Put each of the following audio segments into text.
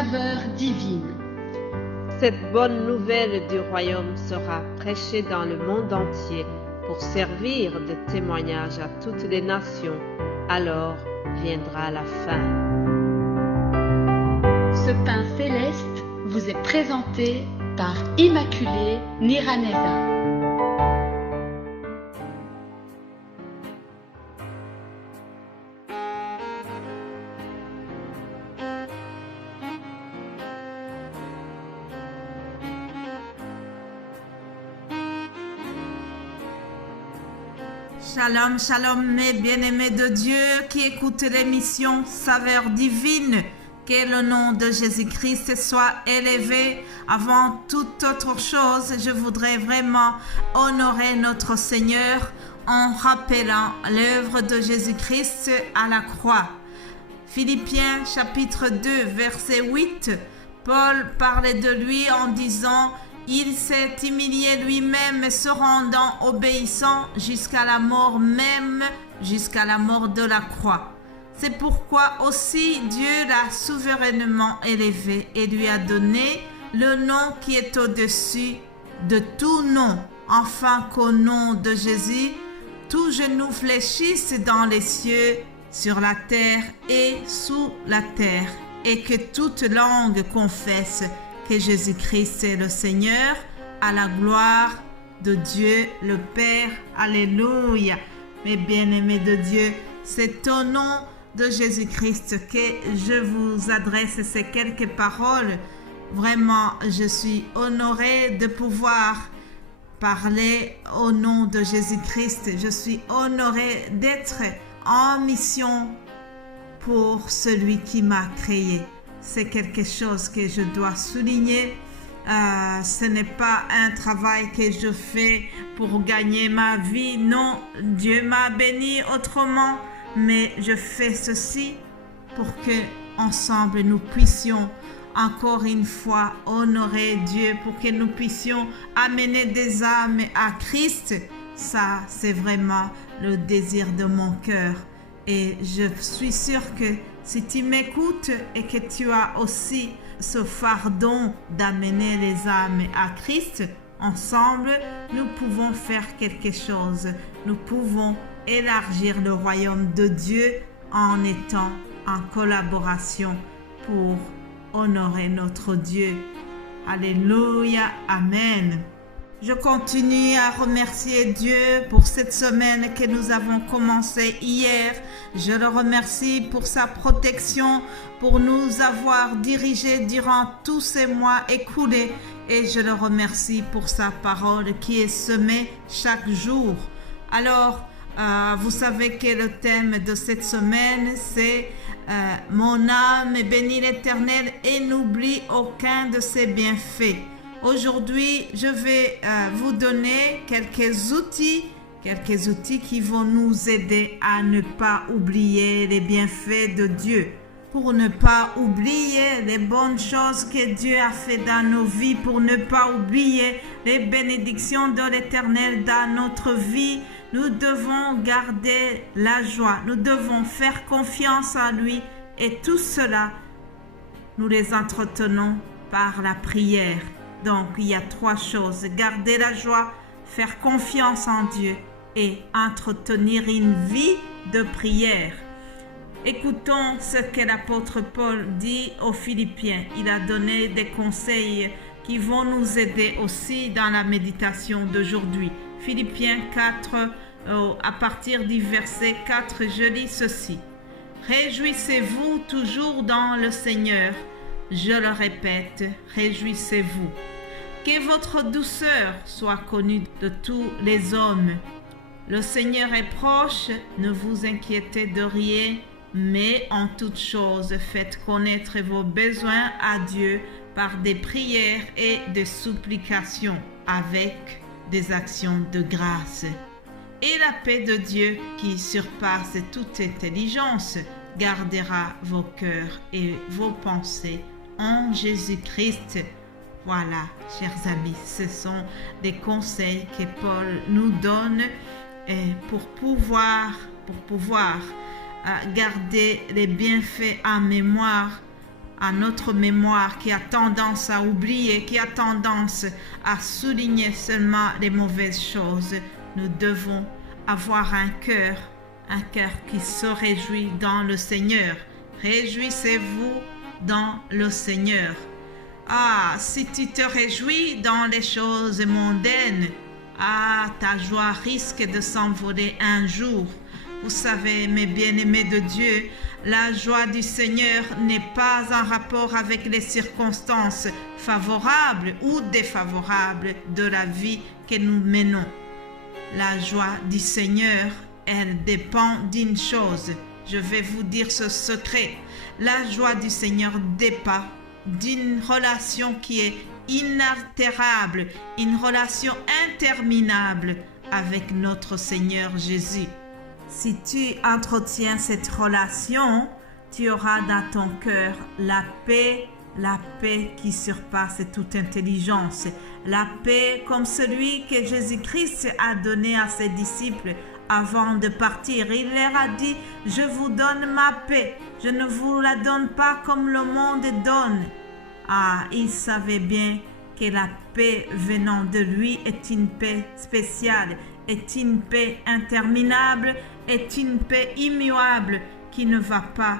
saveur divine. Cette bonne nouvelle du royaume sera prêchée dans le monde entier pour servir de témoignage à toutes les nations. Alors viendra la fin. Ce pain céleste vous est présenté par Immaculée Niraneza. Shalom, shalom mes bien-aimés de Dieu qui écoutent l'émission Saveur divine. Que le nom de Jésus-Christ soit élevé. Avant toute autre chose, je voudrais vraiment honorer notre Seigneur en rappelant l'œuvre de Jésus-Christ à la croix. Philippiens chapitre 2 verset 8, Paul parlait de lui en disant: il s'est humilié lui-même, se rendant obéissant jusqu'à la mort même, jusqu'à la mort de la croix. C'est pourquoi aussi Dieu l'a souverainement élevé et lui a donné le nom qui est au-dessus de tout nom, afin qu'au nom de Jésus, tout genou fléchisse dans les cieux, sur la terre et sous la terre, et que toute langue confesse que Jésus-Christ est le Seigneur, à la gloire de Dieu le Père. Alléluia. Mes bien-aimés de Dieu, c'est au nom de Jésus-Christ que je vous adresse ces quelques paroles. Vraiment, je suis honorée de pouvoir parler au nom de Jésus-Christ. Je suis honorée d'être en mission pour celui qui m'a créé. C'est quelque chose que je dois souligner. Ce n'est pas un travail que je fais pour gagner ma vie. Non, Dieu m'a béni autrement, mais je fais ceci pour que ensemble nous puissions encore une fois honorer Dieu, pour que nous puissions amener des âmes à Christ. Ça, c'est vraiment le désir de mon cœur. Et je suis sûre que si tu m'écoutes et que tu as aussi ce fardeau d'amener les âmes à Christ, ensemble, nous pouvons faire quelque chose. Nous pouvons élargir le royaume de Dieu en étant en collaboration pour honorer notre Dieu. Alléluia, amen. Je continue à remercier Dieu pour cette semaine que nous avons commencé hier. Je le remercie pour sa protection, pour nous avoir dirigés durant tous ces mois écoulés. Et je le remercie pour sa parole qui est semée chaque jour. Alors, vous savez que le thème de cette semaine, c'est mon âme bénit l'Éternel et n'oublie aucun de ses bienfaits. Aujourd'hui, je vais vous donner quelques outils qui vont nous aider à ne pas oublier les bienfaits de Dieu, pour ne pas oublier les bonnes choses que Dieu a fait dans nos vies, pour ne pas oublier les bénédictions de l'Éternel dans notre vie. Nous devons garder la joie, nous devons faire confiance en lui, et tout cela, nous les entretenons par la prière. Donc, il y a 3 choses: garder la joie, faire confiance en Dieu et entretenir une vie de prière. Écoutons ce que l'apôtre Paul dit aux Philippiens. Il a donné des conseils qui vont nous aider aussi dans la méditation d'aujourd'hui. Philippiens 4, à partir du verset 4, je lis ceci. « Réjouissez-vous toujours dans le Seigneur. Je le répète, réjouissez-vous. Que votre douceur soit connue de tous les hommes. Le Seigneur est proche, ne vous inquiétez de rien, mais en toutes choses, faites connaître vos besoins à Dieu par des prières et des supplications, avec des actions de grâce. Et la paix de Dieu, qui surpasse toute intelligence, gardera vos cœurs et vos pensées en Jésus-Christ. » Voilà, chers amis, ce sont des conseils que Paul nous donne pour pouvoir garder les bienfaits en mémoire à notre mémoire qui a tendance à oublier, qui a tendance à souligner seulement les mauvaises choses. Nous devons avoir un cœur qui se réjouit dans le Seigneur. Réjouissez-vous dans le Seigneur. Ah, si tu te réjouis dans les choses mondaines, ta joie risque de s'envoler un jour. Vous savez, mes bien-aimés de Dieu, la joie du Seigneur n'est pas en rapport avec les circonstances favorables ou défavorables de la vie que nous menons. La joie du Seigneur, elle dépend d'une chose. Je vais vous dire ce secret. La joie du Seigneur dépend d'une relation qui est inaltérable, une relation interminable avec notre Seigneur Jésus. Si tu entretiens cette relation, tu auras dans ton cœur la paix qui surpasse toute intelligence, la paix comme celui que Jésus-Christ a donné à ses disciples avant de partir. Il leur a dit, je vous donne ma paix, je ne vous la donne pas comme le monde donne. Il savait bien que la paix venant de lui est une paix spéciale, est une paix interminable, est une paix immuable qui ne va pas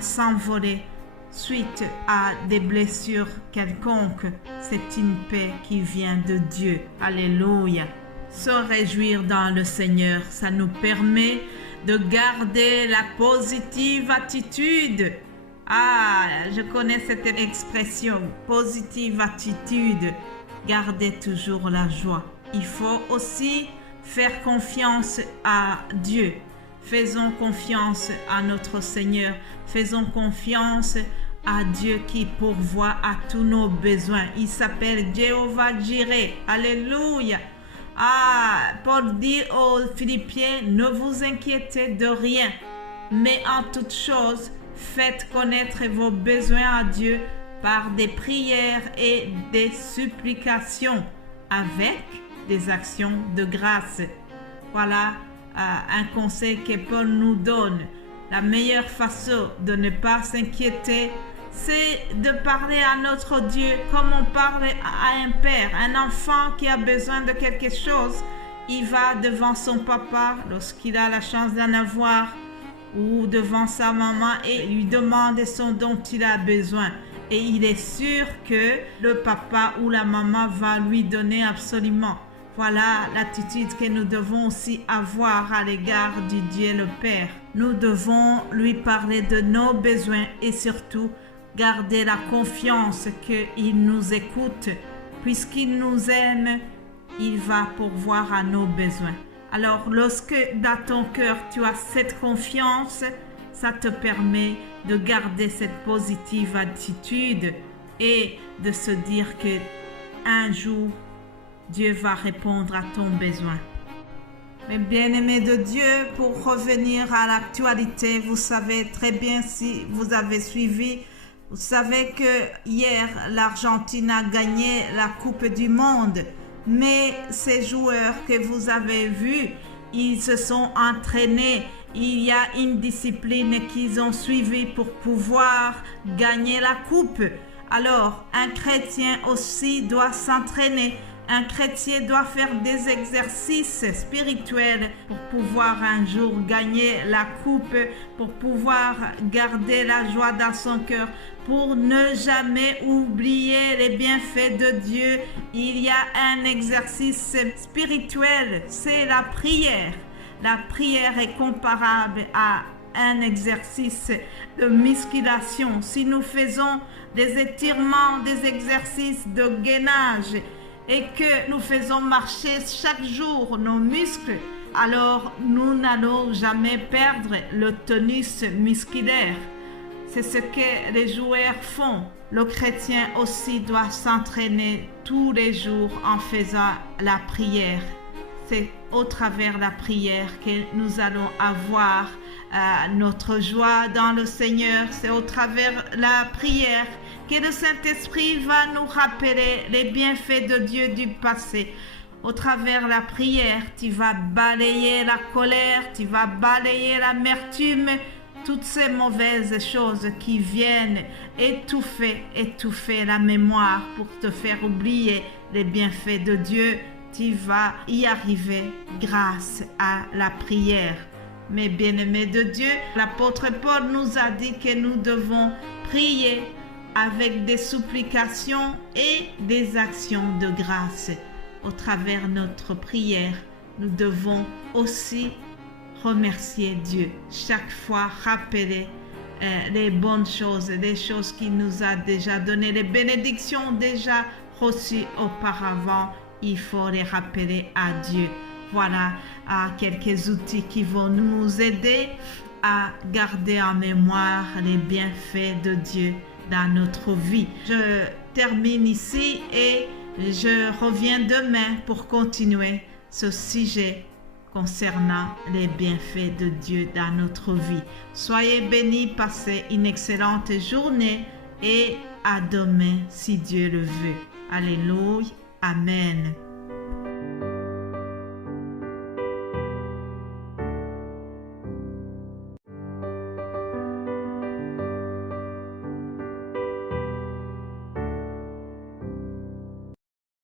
s'envoler suite à des blessures quelconques. C'est une paix qui vient de Dieu. Alléluia. Se réjouir dans le Seigneur, ça nous permet de garder la positive attitude. Je connais cette expression, positive attitude. Gardez toujours la joie. Il faut aussi faire confiance à Dieu. Faisons confiance à notre Seigneur. Faisons confiance à Dieu qui pourvoit à tous nos besoins. Il s'appelle Jéhovah Jireh. Alléluia. Paul dit aux Philippiens, ne vous inquiétez de rien, mais en toute chose, faites connaître vos besoins à Dieu par des prières et des supplications avec des actions de grâce. Voilà un conseil que Paul nous donne. La meilleure façon de ne pas s'inquiéter, c'est de parler à notre Dieu comme on parle à un père. Un enfant qui a besoin de quelque chose, il va devant son papa lorsqu'il a la chance d'en avoir, ou devant sa maman et lui demande ce dont il a besoin. Et il est sûr que le papa ou la maman va lui donner absolument. Voilà l'attitude que nous devons aussi avoir à l'égard du Dieu le Père. Nous devons lui parler de nos besoins et surtout garder la confiance qu'il nous écoute. Puisqu'il nous aime, il va pourvoir à nos besoins. Alors, lorsque dans ton cœur tu as cette confiance, ça te permet de garder cette positive attitude et de se dire que un jour, Dieu va répondre à ton besoin. Mais bien-aimés de Dieu, pour revenir à l'actualité, vous savez très bien, si vous avez suivi, vous savez que hier, l'Argentine a gagné la Coupe du Monde. Mais ces joueurs que vous avez vus, ils se sont entraînés. Il y a une discipline qu'ils ont suivie pour pouvoir gagner la coupe. Alors, un chrétien aussi doit s'entraîner. Un chrétien doit faire des exercices spirituels pour pouvoir un jour gagner la coupe, pour pouvoir garder la joie dans son cœur, pour ne jamais oublier les bienfaits de Dieu. Il y a un exercice spirituel, c'est la prière. La prière est comparable à un exercice de musculation. Si nous faisons des étirements, des exercices de gainage, et que nous faisons marcher chaque jour nos muscles, alors nous n'allons jamais perdre le tonus musculaire. C'est ce que les joueurs font. Le chrétien aussi doit s'entraîner tous les jours en faisant la prière. C'est au travers de la prière que nous allons avoir notre joie dans le Seigneur. C'est au travers de la prière que le Saint-Esprit va nous rappeler les bienfaits de Dieu du passé. Au travers de la prière, tu vas balayer la colère, tu vas balayer l'amertume, toutes ces mauvaises choses qui viennent étouffer la mémoire pour te faire oublier les bienfaits de Dieu. Tu vas y arriver grâce à la prière. Mes bien-aimés de Dieu, l'apôtre Paul nous a dit que nous devons prier avec des supplications et des actions de grâce. Au travers de notre prière, nous devons aussi remercier Dieu. Chaque fois, rappeler les bonnes choses, les choses qu'il nous a déjà données, les bénédictions déjà reçues auparavant. Il faut les rappeler à Dieu. Voilà quelques outils qui vont nous aider à garder en mémoire les bienfaits de Dieu dans notre vie. Je termine ici et je reviens demain pour continuer ce sujet concernant les bienfaits de Dieu dans notre vie. Soyez bénis, passez une excellente journée et à demain si Dieu le veut. Alléluia. Amen.